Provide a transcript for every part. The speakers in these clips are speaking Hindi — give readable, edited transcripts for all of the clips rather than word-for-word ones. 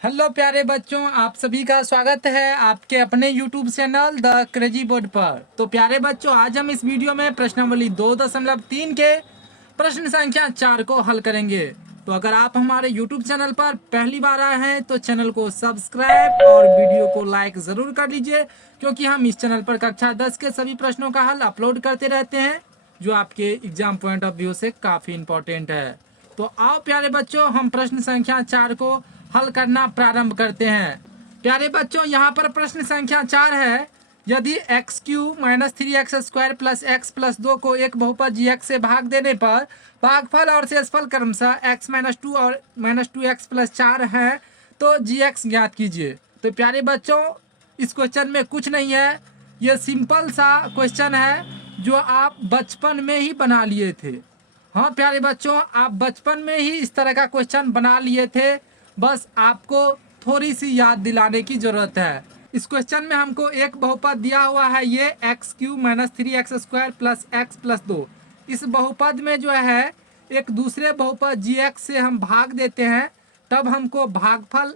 हेलो प्यारे बच्चों, आप सभी का स्वागत है आपके अपने YouTube channel the crazy board पर। तो प्यारे बच्चों, आज हम इस वीडियो में प्रश्नावली 2.3 के प्रश्न संख्या 4 को हल करेंगे। तो अगर आप हमारे YouTube चैनल पर पहली बार आए हैं तो चैनल को सब्सक्राइब और वीडियो को लाइक ज़रूर कर लीजिए, क्योंकि हम इस चैनल पर कक्षा 10 के सभी प्रश्नों का हल अपलोड करते रहते हैं, जो आपके एग्जाम पॉइंट ऑफ व्यू से काफ़ी इम्पोर्टेंट है। तो आओ प्यारे बच्चों, हम प्रश्न संख्या 4 को हल करना प्रारंभ करते हैं। प्यारे बच्चों, यहाँ पर प्रश्न संख्या 4 है। यदि x Q minus 3x² plus x plus 2 को एक बहुपद gx से भाग देने पर भागफल और शेषफल क्रमशः x-2 और -2x प्लस 4 है, तो gx ज्ञात कीजिए। तो प्यारे बच्चों, इस क्वेश्चन में कुछ नहीं है, ये सिंपल सा क्वेश्चन है जो आप बचपन में ही बना लिए थे। हाँ प्यारे बच्चों, आप बचपन में ही इस तरह का क्वेश्चन बना लिए थे, बस आपको थोड़ी सी याद दिलाने की ज़रूरत है। इस क्वेश्चन में हमको एक बहुपद दिया हुआ है, ये x³ minus 3x² plus x plus 2। इस बहुपद में जो है एक दूसरे बहुपद gx से हम भाग देते हैं, तब हमको भागफल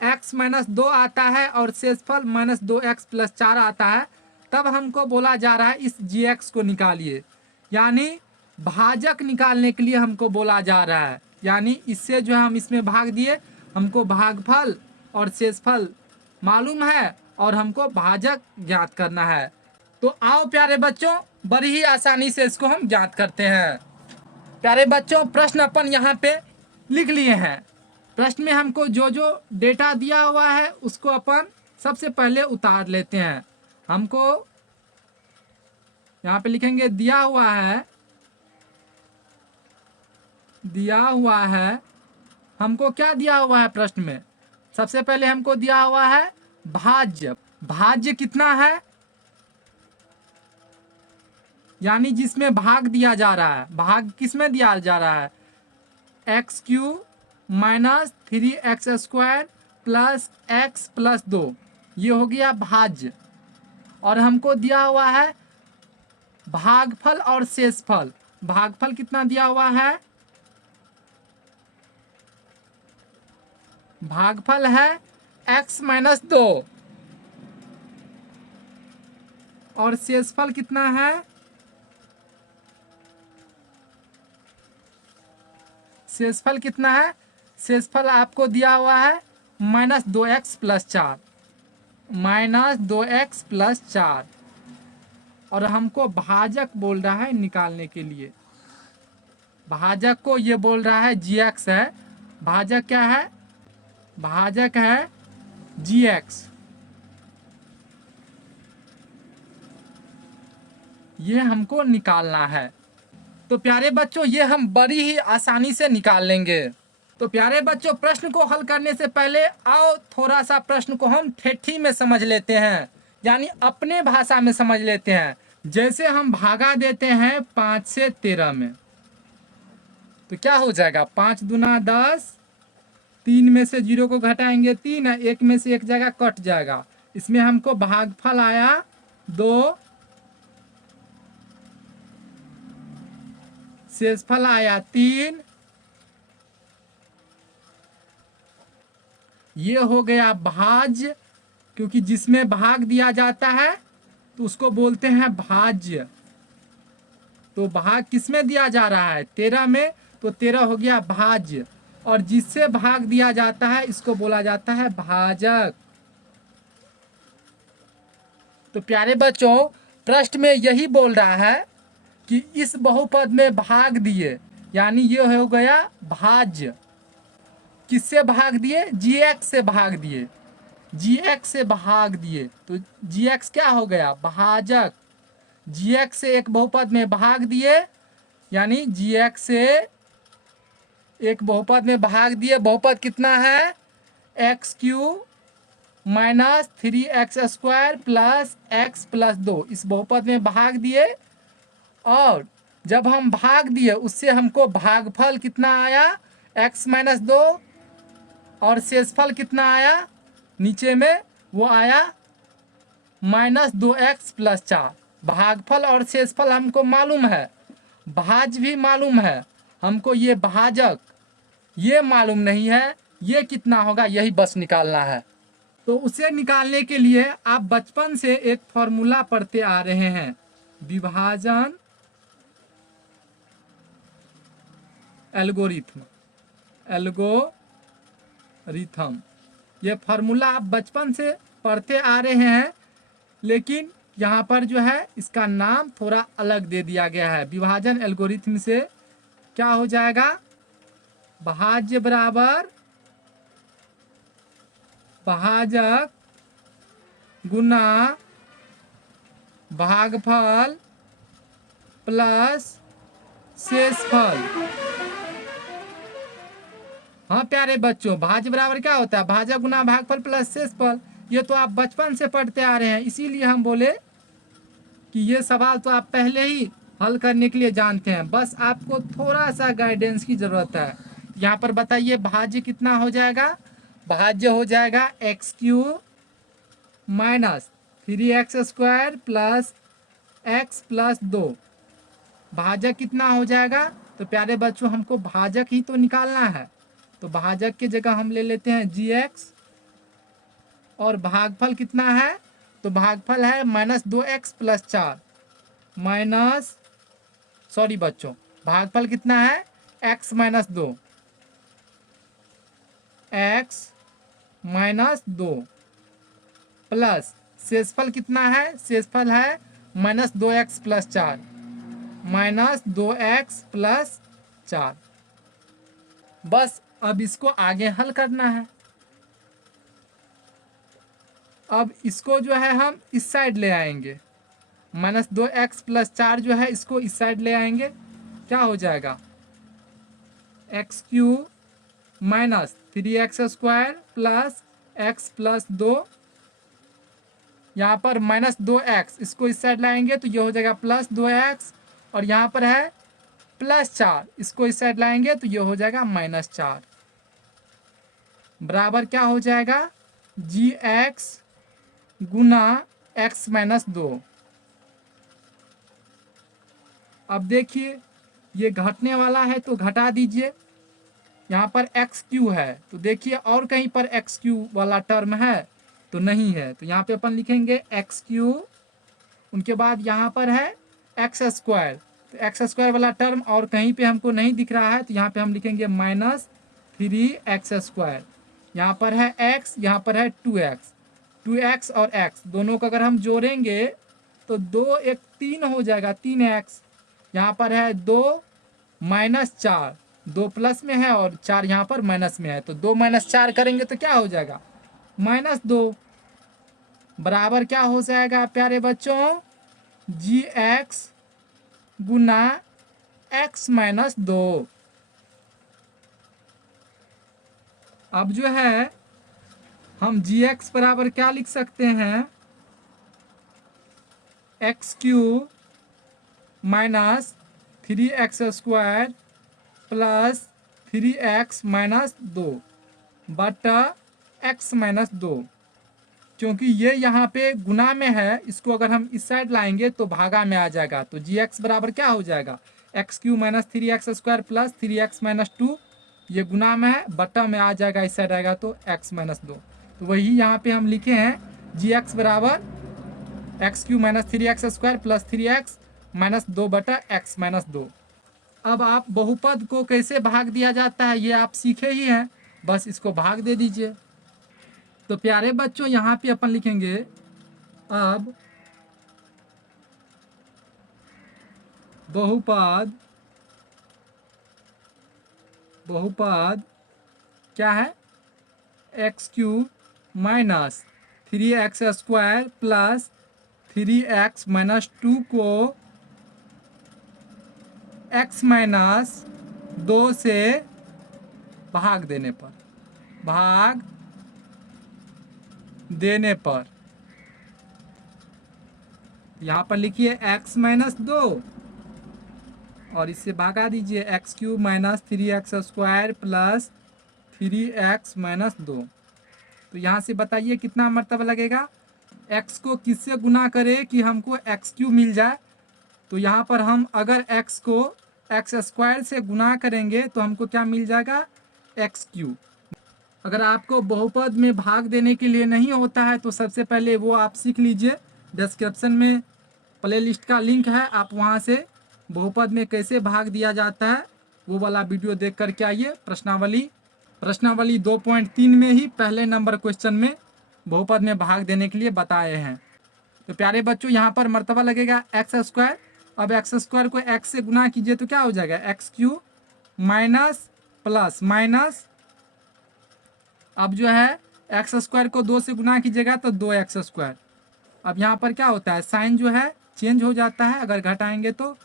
x-2 आता है और शेषफल -2x प्लस 4 आता है। तब हमको बोला जा रहा है इस gx को निकालिए, यानी भाजक निकालने के लिए हमको बोला जा रहा है। यानी इससे जो है हम इसमें भाग दिए, हमको भागफल और शेषफल मालूम है और हमको भाजक ज्ञात करना है। तो आओ प्यारे बच्चों, बड़ी ही आसानी से इसको हम ज्ञात करते हैं। प्यारे बच्चों, प्रश्न अपन यहाँ पे लिख लिए हैं। प्रश्न में हमको जो जो डेटा दिया हुआ है उसको अपन सबसे पहले उतार लेते हैं। हमको यहाँ पे लिखेंगे दिया हुआ है। हमको क्या दिया हुआ है प्रश्न में? सबसे पहले हमको दिया हुआ है भाज्य। भाज्य कितना है? यानी जिसमें भाग दिया जा रहा है। भाग किसमें दिया जा रहा है? x³ minus 3x² plus x plus 2, ये हो गया भाज्य। और हमको दिया हुआ है भागफल और शेषफल। भागफल कितना दिया हुआ है? भागफल है x-2 और शेषफल कितना है? शेषफल कितना है? शेषफल आपको दिया हुआ है -2x प्लस 4, -2x प्लस 4। और हमको भाजक बोल रहा है निकालने के लिए। भाजक को ये बोल रहा है gx है। भाजक क्या है? भाजक है gx। ये हमको निकालना है। तो प्यारे बच्चों, ये हम बड़ी ही आसानी से निकाल लेंगे। तो प्यारे बच्चों, प्रश्न को हल करने से पहले आओ थोड़ा सा प्रश्न को हम ठेठी में समझ लेते हैं, यानी अपने भाषा में समझ लेते हैं। जैसे हम भागा देते हैं 5 से 13 में, तो क्या हो जाएगा? 5 दूना 10, 3 में से 0 को घटाएंगे 3 है, 1 में से 1 जगह कट जाएगा। इसमें हमको भागफल आया 2, शेषफल आया 3। ये हो गया भाज्य, क्योंकि जिसमें भाग दिया जाता है तो उसको बोलते हैं भाज्य। तो भाग किसमें दिया जा रहा है? 13 में, तो 13 हो गया भाज्य। और जिससे भाग दिया जाता है इसको बोला जाता है भाजक। तो प्यारे बच्चों, प्रश्न में यही बोल रहा है कि इस बहुपद में भाग दिए, यानी ये हो गया भाज्य। किससे भाग दिए? gx से भाग दिए। gx से भाग दिए तो gx क्या हो गया? भाजक। gx से एक बहुपद में भाग दिए, यानी gx से एक बहुपद में भाग दिए। बहुपद कितना है? x³ minus 3x² plus x plus 2। इस बहुपद में भाग दिए, और जब हम भाग दिए उससे हमको भागफल कितना आया? x-2। और शेषफल कितना आया? नीचे में वो आया -2x प्लस 4। भागफल और शेषफल हमको मालूम है, भाज्य भी मालूम है, हमको ये भाजक ये मालूम नहीं है। ये कितना होगा यही बस निकालना है। तो उसे निकालने के लिए आप बचपन से एक फॉर्मूला पढ़ते आ रहे हैं, विभाजन एल्गोरिथम। ये फार्मूला आप बचपन से पढ़ते आ रहे हैं, लेकिन यहाँ पर जो है इसका नाम थोड़ा अलग दे दिया गया है। विभाजन एल्गोरिथम से क्या हो जाएगा, भाज्य बराबर भाजक गुना भागफल प्लस शेषफल। हाँ प्यारे बच्चों, भाज्य बराबर क्या होता है, भाजक गुना भागफल प्लस शेषफल। ये तो आप बचपन से पढ़ते आ रहे हैं, इसीलिए हम बोले कि ये सवाल तो आप पहले ही हल करने के लिए जानते हैं, बस आपको थोड़ा सा गाइडेंस की जरूरत है। यहाँ पर बताइए भाज्य कितना हो जाएगा, भाज्य हो जाएगा x³ minus 3x² plus x plus 2। भाजक कितना हो जाएगा, तो प्यारे बच्चों हमको भाजक ही तो निकालना है, तो भाजक की जगह हम ले लेते हैं gx। और भागफल कितना है, तो भागफल है -2x प्लस 4 माइनस, सॉरी बच्चों, भागफल कितना है x minus 2, x minus 2 plus शेषफल कितना है, शेषफल है -2x प्लस 4 -2x प्लस 4। बस अब इसको आगे हल करना है। अब इसको जो है हम इस साइड ले आएंगे, -2x प्लस 4 जो है इसको इस साइड ले आएंगे, क्या हो जाएगा x³ minus 3x² plus x plus 2। यहाँ पर -2x, इसको इस साइड लाएंगे तो ये हो जाएगा +2x, और यहाँ पर है +4, इसको इस साइड लाएंगे तो ये हो जाएगा -4, बराबर क्या हो जाएगा gx गुना x माइनस 2। अब देखिए ये घटने वाला है तो घटा दीजिए, यहाँ पर x³ है तो देखिए और कहीं पर x³ वाला टर्म है तो नहीं है, तो यहाँ पे अपन लिखेंगे x³, उनके बाद यहाँ पर है x², तो x² वाला टर्म और कहीं पे हमको नहीं दिख रहा है, तो यहाँ पे हम लिखेंगे -3x²। यहाँ पर है x, यहाँ पर है 2x और x दोनों को अगर हम जोड़ेंगे तो 2 1 3 हो जाएगा, 3x। यहाँ पर है 2 -4, 2 प्लस में है और 4 यहाँ पर माइनस में है, तो 2 - 4 करेंगे तो क्या हो जाएगा -2, बराबर क्या हो जाएगा प्यारे बच्चों gx गुना x माइनस 2। अब जो है हम gx बराबर क्या लिख सकते हैं, x³ minus 3x² plus 3x minus 2 बटा x माइनस 2। क्योंकि ये यहाँ पे गुना में है, इसको अगर हम इस साइड लाएंगे तो भागा में आ जाएगा, तो gx बराबर क्या हो जाएगा x³ minus 3x² plus 3x minus 2, ये गुना में है, बटा में आ जाएगा, इस साइड आएगा तो x माइनस 2। तो वही यहाँ पे हम लिखे हैं gx बराबर x³ minus 3x² plus 3x minus 2 बटा x माइनस 2। अब आप बहुपद को कैसे भाग दिया जाता है ये आप सीखे ही हैं, बस इसको भाग दे दीजिए। तो प्यारे बच्चों यहाँ पे अपन लिखेंगे अब बहुपद क्या है, x³ minus 3x² plus 3x minus 2 को x माइनस 2 से भाग देने पर यहाँ पर लिखिए x माइनस 2 और इससे भागा दीजिए x³ minus 3x² plus 3x minus 2। तो यहाँ से बताइए कितना मर्तबा लगेगा, x को किससे गुना करें कि हमको x³ मिल जाए। तो यहाँ पर हम अगर x को x² से गुना करेंगे तो हमको क्या मिल जाएगा x³। अगर आपको बहुपद में भाग देने के लिए नहीं होता है तो सबसे पहले वो आप सीख लीजिए। डिस्क्रिप्शन में प्लेलिस्ट का लिंक है, आप वहाँ से बहुपद में कैसे भाग दिया जाता है वो वाला वीडियो देख करके आइए। प्रश्नावली 2.3 में ही पहले नंबर क्वेश्चन में बहुपद में भाग देने के लिए बताए हैं। तो प्यारे बच्चों, यहाँ पर मर्तबा लगेगा एक्स स्क्वायर। अब एक्स स्क्वायर को एक्स से गुना कीजिए तो क्या हो जाएगा, x Q minus plus minus, अब जो है एक्स स्क्वायर को 2 से गुना कीजिएगा तो 2x स्क्वायर। अब यहाँ पर क्या होता है, साइन जो है चेंज हो जाता है, अगर घटाएंगे तो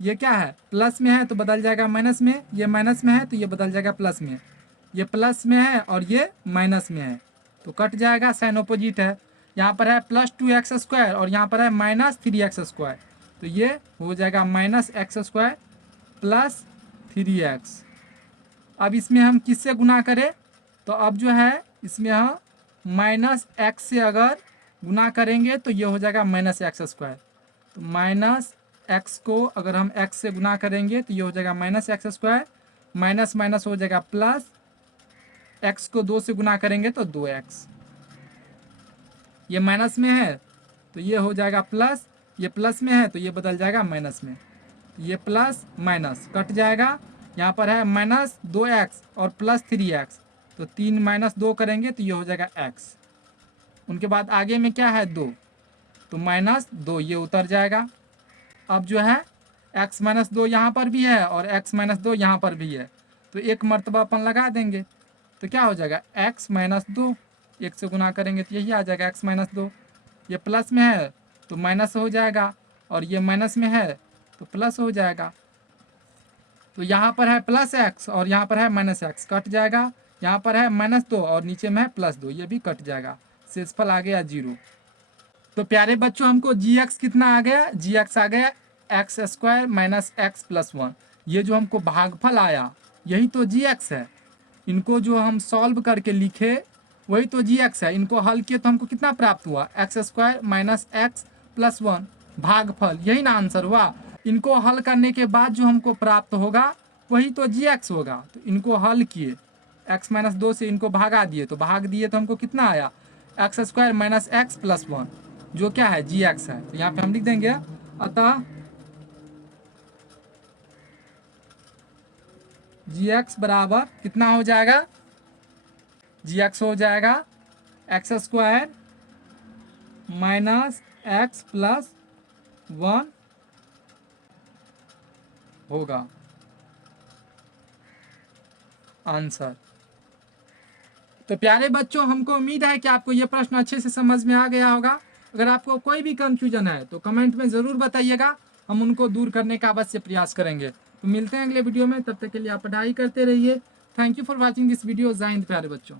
ये क्या है, प्लस में है तो बदल जाएगा माइनस में, ये माइनस में है तो ये बदल जाएगा प्लस में, ये प्लस में है और ये माइनस में है तो कट जाएगा, साइन अपोजिट है। यहाँ पर है प्लस 2x स्क्वायर और यहाँ पर है माइनस 3x स्क्वायर, तो ये हो जाएगा minus x square plus 3x। अब इसमें हम किससे गुना करें, तो अब जो है इसमें हम माइनस एक्स से अगर गुना करेंगे तो ये हो जाएगा माइनस एक्स स्क्वायर। तो माइनस एक्स को अगर हम एक्स से गुना करेंगे तो ये हो जाएगा minus x square, minus minus हो जाएगा प्लस, एक्स को 2 से गुना करेंगे तो 2x, ये माइनस में है तो ये हो जाएगा प्लस, ये प्लस में है तो ये बदल जाएगा माइनस में, ये प्लस माइनस कट जाएगा। यहाँ पर है माइनस 2x और प्लस 3x, तो 3 माइनस 2 करेंगे तो ये हो जाएगा x। उनके बाद आगे में क्या है 2, तो माइनस 2 ये उतर जाएगा। अब जो है x माइनस 2 यहाँ पर भी है और x माइनस 2 यहाँ पर भी है, तो एक मर्तबा अपन लगा देंगे तो क्या हो जाएगा x माइनस 2, एक से गुना करेंगे तो यही आ जाएगा x माइनस 2। ये प्लस में है तो माइनस हो जाएगा और ये माइनस में है तो प्लस हो जाएगा। तो यहाँ पर है प्लस x और यहाँ पर है माइनस x, कट जाएगा। यहाँ पर है माइनस 2 और नीचे में है प्लस 2, ये भी कट जाएगा, शेषफल आ गया 0। तो प्यारे बच्चों, हमको gx कितना आ गया, gx आ गया x square minus x plus 1। ये जो हमको भागफल आया यही तो gx है। इनको जो हम सॉल्व करके लिखे वही तो gx है। इनको हल किए तो हमको कितना प्राप्त हुआ, x square minus x plus 1 भागफल, यही ना आंसर हुआ। इनको हल करने के बाद जो हमको प्राप्त होगा वही तो gx होगा। तो इनको हल किए, x माइनस 2 से इनको भागा दिए, तो भाग दिए तो हमको कितना आया, x square minus x plus 1, जो क्या है gx है। तो यहाँ पे हम लिख देंगे, अतः gx बराबर कितना हो जाएगा, gx हो जाएगा x square minus x plus 1 होगा आंसर। तो प्यारे बच्चों, हमको उम्मीद है कि आपको ये प्रश्न अच्छे से समझ में आ गया होगा। अगर आपको कोई भी कंफ्यूजन है तो कमेंट में ज़रूर बताइएगा, हम उनको दूर करने का अवश्य प्रयास करेंगे। तो मिलते हैं अगले वीडियो में, तब तक के लिए आप पढ़ाई करते रहिए। Thank you for watching this video. जय हिंद प्यारे बच्चों।